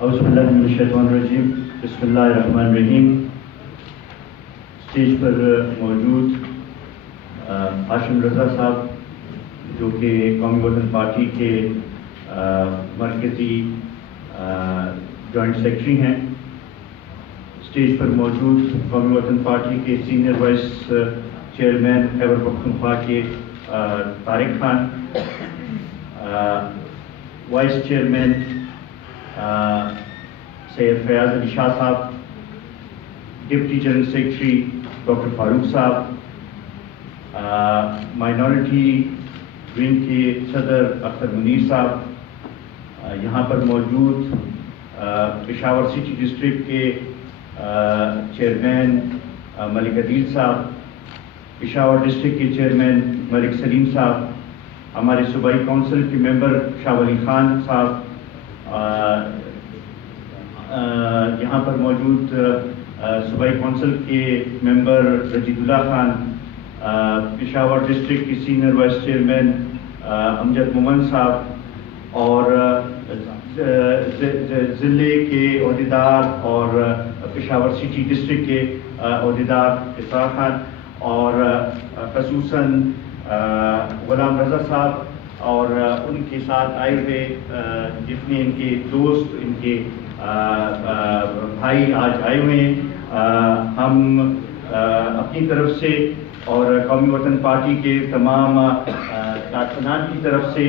اعوذ باللہ من الشیطان الرجیم، بسم اللہ الرحمن الرحیم۔ اسٹیج پر موجود ہاشم رضا صاحب جو کہ قومی وطن پارٹی کے مرکزی جوائنٹ سیکرٹری ہیں، اسٹیج پر موجود قومی وطن پارٹی کے senior vice chairman Khyber Pakhtunkhwa کے طارق خان، وائس چیئرمین سید فیاض علی شاہ صاحب، ڈپٹی جنرل سیکرٹری ڈاکٹر فاروق صاحب، مائنورٹی ونگ کے صدر اختر منیر صاحب، یہاں پر موجود پشاور سٹی ڈسٹرکٹ کے چیئرمین ملک عدیل صاحب، پشاور ڈسٹرکٹ کے چیئرمین ملک سلیم صاحب، ہمارے صوبائی کونسل کے ممبر شاہ ولی خان صاحب، یہاں پر موجود صوبائی کونسل کے ممبر رجید اللہ خان، پشاور ڈسٹرکٹ کے سینئر وائس چیئرمین امجد مومن صاحب، اور ضلع کے عہدیدار اور پشاور سٹی ڈسٹرکٹ کے عہدیدار اسرار خان، اور خصوصاً غلام رضا صاحب اور ان کے ساتھ آئے ہوئے جتنے ان کے دوست، ان کے بھائی آج آئے ہوئے ہیں، ہم اپنی طرف سے اور قومی وطن پارٹی کے تمام کارکنان کی طرف سے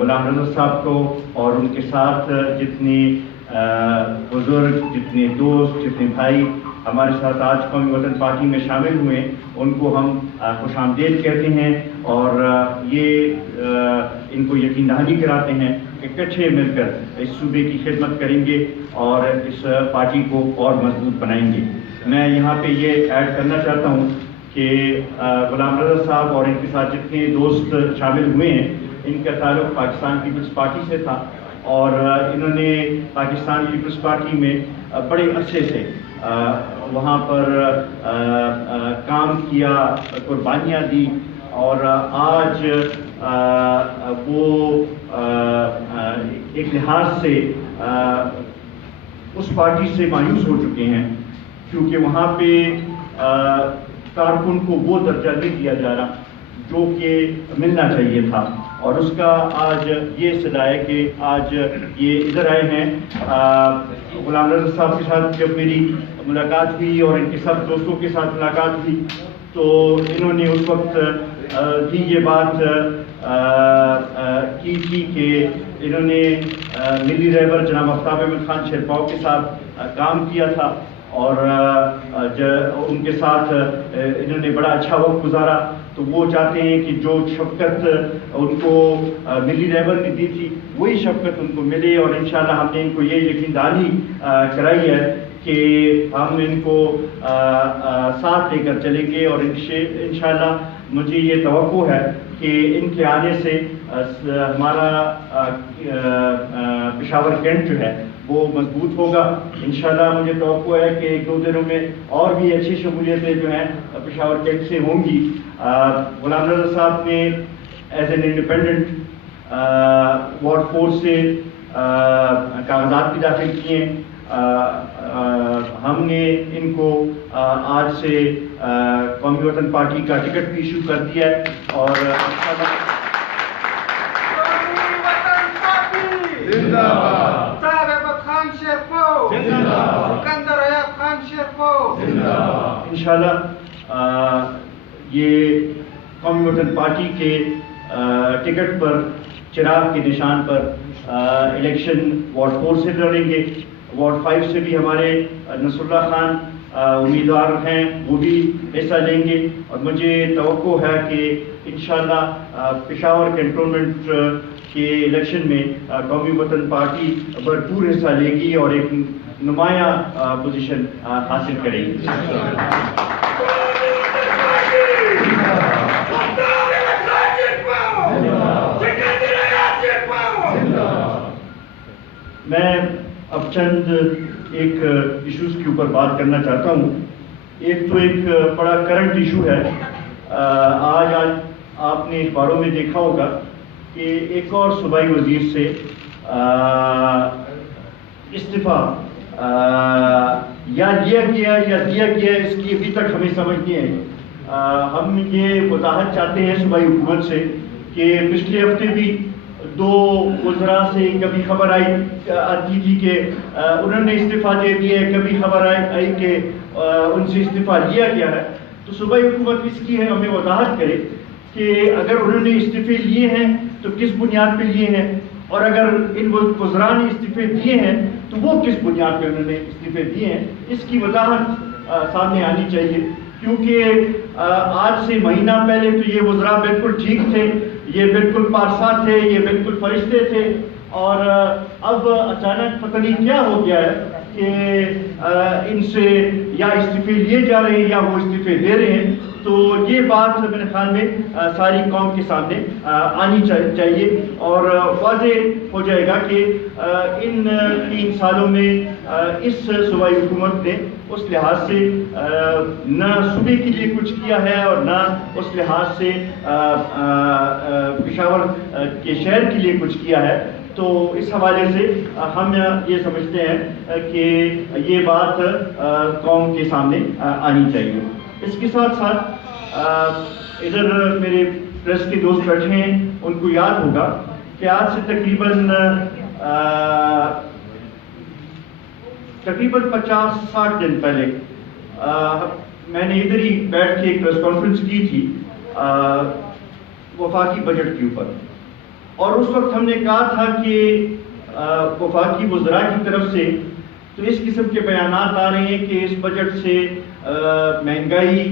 غلام رضا صاحب کو اور ان کے ساتھ جتنے بزرگ، جتنے دوست، جتنے بھائی ہمارے ساتھ آج قومی وطن پارٹی میں شامل ہوئے ہیں، ان کو ہم خوش آمدید کہتے ہیں، اور یہ ان کو یقین دہانی کراتے ہیں کہ اکٹھے مل کر اس صوبے کی خدمت کریں گے اور اس پارٹی کو اور مضبوط بنائیں گے۔ میں یہاں پہ یہ ایڈ کرنا چاہتا ہوں کہ غلام رضا صاحب اور ان کے ساتھ جتنے دوست شامل ہوئے ہیں، ان کا تعلق پاکستان پیپلز پارٹی سے تھا، اور انہوں نے پاکستان پیپلز پارٹی میں بڑے عرصے سے وہاں پر کام کیا، قربانیاں دی، اور آج وہ ایک لحاظ سے اس پارٹی سے مایوس ہو چکے ہیں، کیونکہ وہاں پہ کارکن کو وہ درجہ نہیں دیا جا رہا جو کہ ملنا چاہیے تھا، اور اس کا آج یہ صدا ہے کہ آج یہ ادھر آئے ہیں۔ غلام رضا صاحب کے ساتھ جب میری ملاقات ہوئی اور ان کے سب دوستوں کے ساتھ ملاقات ہوئی تو انہوں نے اس وقت بھی یہ بات کی تھی کہ انہوں نے ملی رہبر جناب آفتاب احمد خان شیرپاؤ کے ساتھ کام کیا تھا، اور ان کے ساتھ انہوں نے بڑا اچھا وقت گزارا، تو وہ چاہتے ہیں کہ جو شفقت ان کو ملی رہبر نے دی تھی وہی شفقت ان کو ملے، اور انشاءاللہ ہم نے ان کو یہ یقین دہانی کرائی ہے کہ ہم ان کو ساتھ لے کر چلیں گے، اور انشاءاللہ مجھے یہ توقع ہے کہ ان کے آنے سے ہمارا پشاور کینٹ جو ہے وہ مضبوط ہوگا۔ انشاءاللہ مجھے توقع ہے کہ ایک دو دنوں میں اور بھی اچھی شمولیتیں جو ہیں پشاور کینٹ سے ہوں گی۔ غلام رضا صاحب نے ایز این انڈیپینڈنٹ وارڈ 4 سے کاغذات بھی داخل کیے ہیں۔ ہم نے ان کو آج سے قومی وطن پارٹی کا ٹکٹ بھی ایشو کر دیا ہے، اور انشاءاللہ یہ قومی وطن پارٹی کے ٹکٹ پر چراغ کے نشان پر الیکشن وارڈ 4 سے لڑیں گے۔ وارڈ 5 سے بھی ہمارے نصر اللہ خان امیدوار ہیں، وہ بھی حصہ لیں گے، اور مجھے توقع ہے کہ انشاءاللہ پشاور کنٹونمنٹ کے الیکشن میں قومی وطن پارٹی بھرپور حصہ لے گی اور ایک نمایاں پوزیشن حاصل کرے گی۔ میں اب چند ایک ایشوز کے اوپر بات کرنا چاہتا ہوں۔ ایک تو ایک بڑا کرنٹ ایشو ہے، آج آپ نے اخباروں میں دیکھا ہوگا کہ ایک اور صوبائی وزیر سے استعفیٰ یا لیا گیا یا دیا گیا اس کی ابھی تک ہمیں سمجھ نہیں آئی۔ ہم یہ وضاحت چاہتے ہیں صوبائی حکومت سے کہ پچھلے ہفتے بھی 2 وزراء سے کبھی خبر آتی تھی کہ انہوں نے استعفیٰ دے دیا ہے، کبھی خبر آئی کہ ان سے استعفیٰ لیا گیا ہے۔ تو صوبائی حکومت اس کی ہے ہمیں وضاحت کرے کہ اگر انہوں نے استعفے لیے ہیں تو کس بنیاد پہ لیے ہیں، اور اگر ان وزراء نے استعفے دیے ہیں تو وہ کس بنیاد پہ انہوں نے استعفے دیے ہیں، اس کی وضاحت سامنے آنی چاہیے۔ کیونکہ آج سے مہینہ پہلے تو یہ وزراء بالکل ٹھیک تھے، یہ بالکل پارسا تھے، یہ بالکل فرشتے تھے، اور اب اچانک پتہ نہیں کیا ہو گیا ہے کہ ان سے یا استعفے لیے جا رہے ہیں یا وہ استعفے دے رہے ہیں۔ تو یہ بات میرے خیال میں ساری قوم کے سامنے آنی چاہیے، اور واضح ہو جائے گا کہ ان 3 سالوں میں اس صوبائی حکومت نے اس لحاظ سے نہ صوبے کے لیے کچھ کیا ہے اور نہ اس لحاظ سے پشاور کے شہر کے لیے کچھ کیا ہے۔ تو اس حوالے سے ہم یہ سمجھتے ہیں کہ یہ بات قوم کے سامنے آنی چاہیے۔ اس کے ساتھ ساتھ ادھر میرے پریس کے دوست بیٹھے ہیں، ان کو یاد ہوگا کہ آج سے تقریباً 50-60 دن پہلے میں نے ادھر ہی بیٹھ کے ایک پریس کانفرنس کی تھی وفاقی بجٹ کے اوپر، اور اس وقت ہم نے کہا تھا کہ وفاقی وزراء کی طرف سے تو اس قسم کے بیانات آ رہے ہیں کہ اس بجٹ سے مہنگائی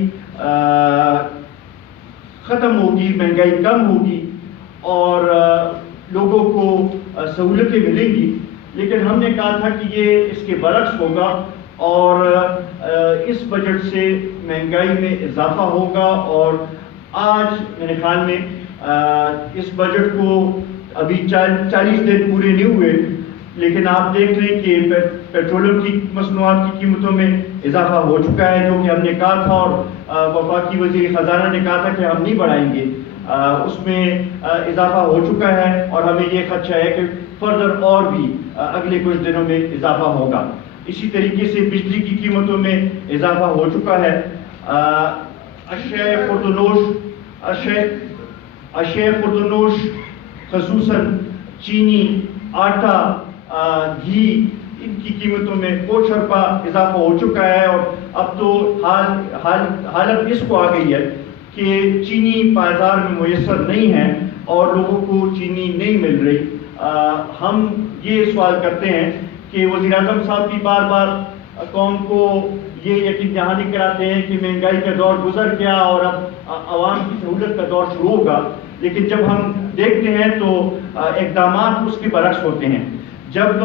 ختم ہوگی، مہنگائی کم ہوگی اور لوگوں کو سہولتیں ملیں گی، لیکن ہم نے کہا تھا کہ یہ اس کے برعکس ہوگا، اور اس بجٹ سے مہنگائی میں اضافہ ہوگا۔ اور آج میرے خیال میں اس بجٹ کو ابھی 40 دن پورے نہیں ہوئے، لیکن آپ دیکھ لیں کہ پیٹرولیم کی مصنوعات کی قیمتوں میں اضافہ ہو چکا ہے، جو کہ ہم نے کہا تھا، اور وفاقی وزیر خزانہ نے کہا تھا کہ ہم نہیں بڑھائیں گے، اس میں اضافہ ہو چکا ہے، اور ہمیں یہ خدشہ ہے کہ فردر اور بھی اگلے کچھ دنوں میں اضافہ ہوگا۔ اسی طریقے سے بجلی کی قیمتوں میں اضافہ ہو چکا ہے۔ اشیاء خوردنوش خصوصاً چینی، آٹا، گھی، ان کی قیمتوں میں کچھ روپیہ اضافہ ہو چکا ہے، اور اب تو حالت اس کو آ گئی ہے کہ چینی بازار میں میسر نہیں ہے اور لوگوں کو چینی نہیں مل رہی۔ ہم یہ سوال کرتے ہیں کہ وزیر اعظم صاحب بھی بار بار قوم کو یہ یقین دہانی کراتے ہیں کہ مہنگائی کا دور گزر گیا اور اب عوام کی سہولت کا دور شروع ہوگا، لیکن جب ہم دیکھتے ہیں تو اقدامات اس کے برعکس ہوتے ہیں۔ جب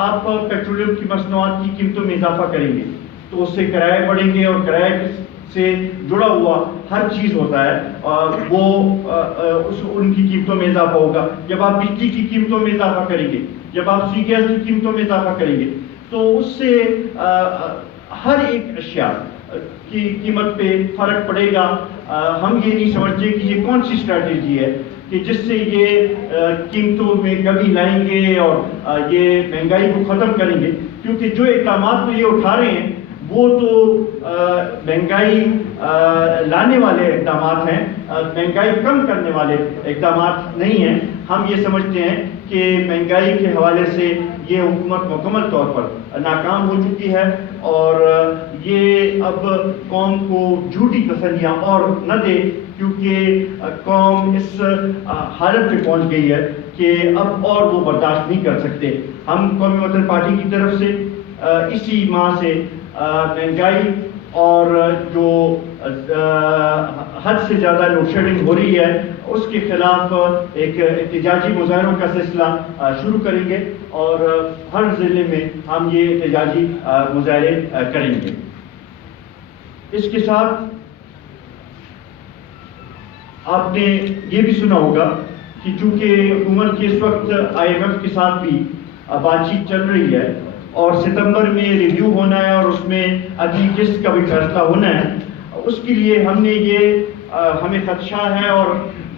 آپ پیٹرولیم کی مصنوعات کی قیمتوں میں اضافہ کریں گے تو اس سے کرائے بڑھیں گے، اور کرائے سے جڑا ہوا ہر چیز ہوتا ہے وہ ان کی قیمتوں میں اضافہ ہوگا۔ جب آپ بجلی کی قیمتوں میں اضافہ کریں گے، جب آپ سی گیس کی قیمتوں میں اضافہ کریں گے، تو اس سے ہر ایک اشیاء کی قیمت پہ فرق پڑے گا۔ ہم یہ نہیں سمجھتے کہ یہ کون سی اسٹریٹجی ہے کہ جس سے یہ قیمتوں میں کمی لائیں گے اور یہ مہنگائی کو ختم کریں گے، کیونکہ جو اقدامات تو یہ اٹھا رہے ہیں وہ تو مہنگائی لانے والے اقدامات ہیں، مہنگائی کم کرنے والے اقدامات نہیں ہیں۔ ہم یہ سمجھتے ہیں کہ مہنگائی کے حوالے سے یہ حکومت مکمل طور پر ناکام ہو چکی ہے، اور یہ اب قوم کو جھوٹی تسلیاں اور نہ دے، کیونکہ قوم اس حالت پہ پہنچ گئی ہے کہ اب اور وہ برداشت نہیں کر سکتے۔ ہم قومی وطن پارٹی کی طرف سے اسی ماہ سے مہنگائی اور جو حد سے زیادہ لوڈ شیڈنگ ہو رہی ہے اس کے خلاف ایک احتجاجی مظاہروں کا سلسلہ شروع کریں گے، اور ہر ضلع میں ہم یہ احتجاجی مظاہرے کریں گے۔ اس کے ساتھ آپ نے یہ بھی سنا ہوگا کہ چونکہ حکومت کی اس وقت IMF کے ساتھ بھی بات چیت چل رہی ہے، اور ستمبر میں ریویو ہونا ہے اور اس میں اگلی قسط کا بھی فیصلہ ہونا ہے، اس کے لیے ہمیں خدشہ ہے، اور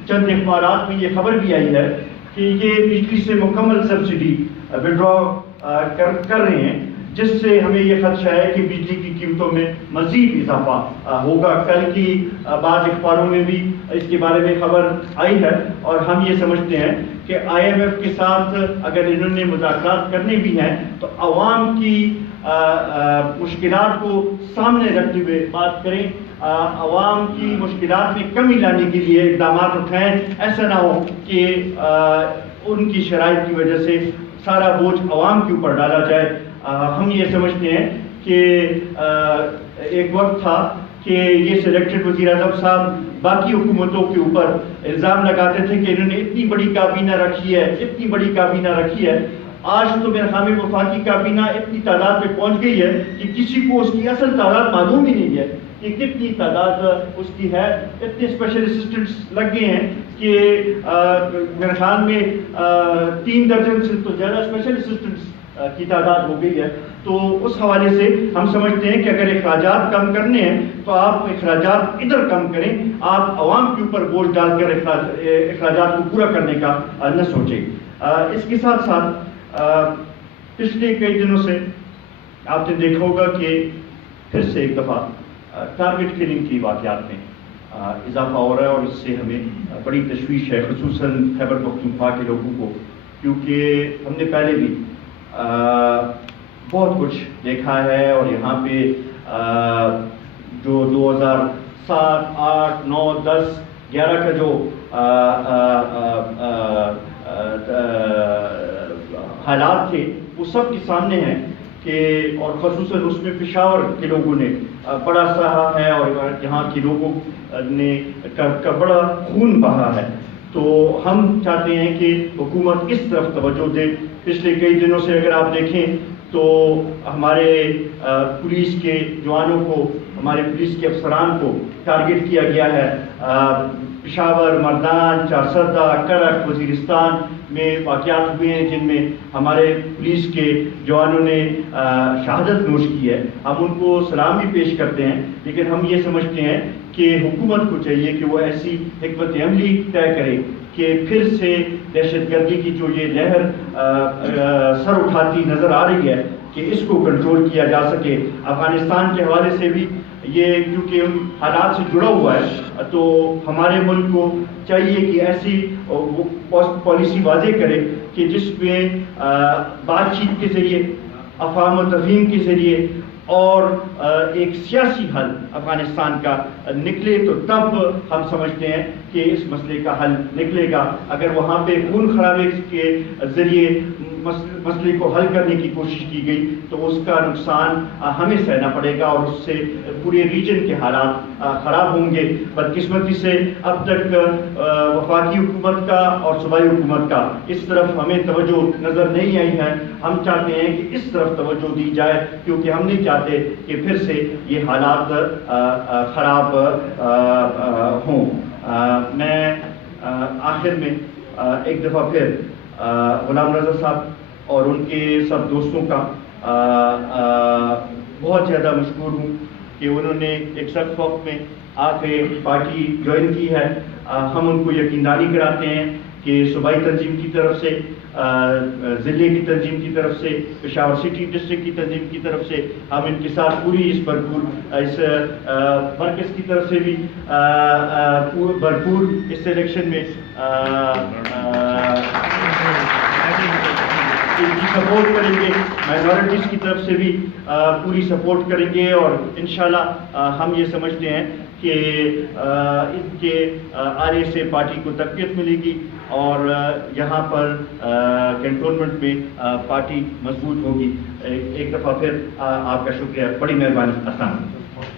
چند اخبارات میں یہ خبر بھی آئی ہے کہ یہ بجلی سے مکمل سبسڈی وڈرا کر رہے ہیں، جس سے ہمیں یہ خدشہ ہے کہ بجلی کی قیمتوں میں مزید اضافہ ہوگا۔ کل کی بعض اخباروں میں بھی اس کے بارے میں خبر آئی ہے، اور ہم یہ سمجھتے ہیں کہ IMF کے ساتھ اگر انہوں نے مذاکرات کرنے بھی ہیں تو عوام کی مشکلات کو سامنے رکھتے ہوئے بات کریں، عوام کی مشکلات میں کمی لانے کے لیے اقدامات اٹھائیں۔ ایسا نہ ہو کہ ان کی شرائط کی وجہ سے سارا بوجھ عوام کے اوپر ڈالا جائے۔ ہم یہ سمجھتے ہیں کہ ایک وقت تھا کہ یہ سلیکٹڈ وزیر اعظم صاحب باقی حکومتوں کے اوپر الزام لگاتے تھے کہ انہوں نے اتنی بڑی کابینہ رکھی ہے، اتنی بڑی کابینہ رکھی ہے۔ آج تو میرے خیال میں وفاقی کابینہ اتنی تعداد پہ پہنچ گئی ہے کہ کسی کو اس کی اصل تعداد معلوم ہی نہیں ہے کہ کتنی تعداد اس کی ہے۔ اتنے اسپیشل اسسٹنٹس لگ گئے ہیں کہ میرے خیال میں 3 درجن سے تو زیادہ اسپیشل اسسٹنٹس کی تعداد ہو گئی ہے۔ تو اس حوالے سے ہم سمجھتے ہیں کہ اگر اخراجات کم کرنے ہیں تو آپ اخراجات ادھر کم کریں، آپ عوام کے اوپر بوجھ ڈال کر اخراجات کو پورا کرنے کا نہ سوچیں۔ اس کے ساتھ ساتھ پچھلے کئی دنوں سے آپ نے دیکھا ہوگا کہ پھر سے ایک دفعہ ٹارگٹ کلنگ کی واقعات میں اضافہ ہو رہا ہے، اور اس سے ہمیں بڑی تشویش ہے، خصوصاً خیبر پختونخوا کے لوگوں کو، کیونکہ ہم نے پہلے بھی بہت کچھ دیکھا ہے، اور یہاں پہ جو 2007، 8، 9، 10، 11 کا جو حالات تھے وہ سب کے سامنے ہیں کہ، اور خصوصاً اس میں پشاور کے لوگوں نے بڑا سہا ہے، اور یہاں کے لوگوں نے کا بڑا خون بہا ہے۔ تو ہم چاہتے ہیں کہ حکومت اس طرف توجہ دے۔ پچھلے کئی دنوں سے اگر آپ دیکھیں تو ہمارے پولیس کے جوانوں کو، ہمارے پولیس کے افسران کو ٹارگٹ کیا گیا ہے۔ پشاور، مردان، چارسدہ، کرک، وزیرستان میں واقعات ہوئے ہیں جن میں ہمارے پولیس کے جوانوں نے شہادت نوش کی ہے۔ ہم ان کو سلام بھی پیش کرتے ہیں، لیکن ہم یہ سمجھتے ہیں کہ حکومت کو چاہیے کہ وہ ایسی حکمت عملی طے کرے کہ پھر سے دہشت گردی کی جو یہ لہر سر اٹھاتی نظر آ رہی ہے کہ اس کو کنٹرول کیا جا سکے۔ افغانستان کے حوالے سے بھی یہ کیونکہ ان حالات سے جڑا ہوا ہے، تو ہمارے ملک کو چاہیے کہ ایسی پالیسی واضح کرے کہ جس میں بات چیت کے ذریعے، افہام و تفہیم کے ذریعے اور ایک سیاسی حل افغانستان کا نکلے، تو تب ہم سمجھتے ہیں کہ اس مسئلے کا حل نکلے گا۔ اگر وہاں پہ خون خرابے کے ذریعے مسئلے کو حل کرنے کی کوشش کی گئی تو اس کا نقصان ہمیں سہنا پڑے گا، اور اس سے پورے ریجن کے حالات خراب ہوں گے۔ بدقسمتی سے اب تک وفاقی حکومت کا اور صوبائی حکومت کا اس طرف ہمیں توجہ نظر نہیں آئی ہے۔ ہم چاہتے ہیں کہ اس طرف توجہ دی جائے، کیونکہ ہم نہیں چاہتے کہ پھر سے یہ حالات خراب ہوں۔ میں آخر میں ایک دفعہ پھر غلام رضا صاحب اور ان کے سب دوستوں کا بہت زیادہ مشکور ہوں کہ انہوں نے ایک سخت وقت میں آ کے پارٹی جوائن کی ہے۔ ہم ان کو یقین دہانی کراتے ہیں کہ صوبائی تنظیم کی طرف سے، ضلع کی تنظیم کی طرف سے، پشاور سٹی ڈسٹرکٹ کی تنظیم کی طرف سے ہم ان کے ساتھ پوری اس مرکز کی طرف سے بھی بھرپور اس الیکشن میں سپورٹ کریں گے، مائنورٹیز کی طرف سے بھی پوری سپورٹ کریں گے، اور انشاءاللہ ہم یہ سمجھتے ہیں کہ ان کے آنے سے پارٹی کو تقویت ملے گی، اور یہاں پر کنٹونمنٹ میں پارٹی مضبوط ہوگی۔ ایک دفعہ پھر آپ کا شکریہ، بڑی مہربانی۔ السلام علیکم۔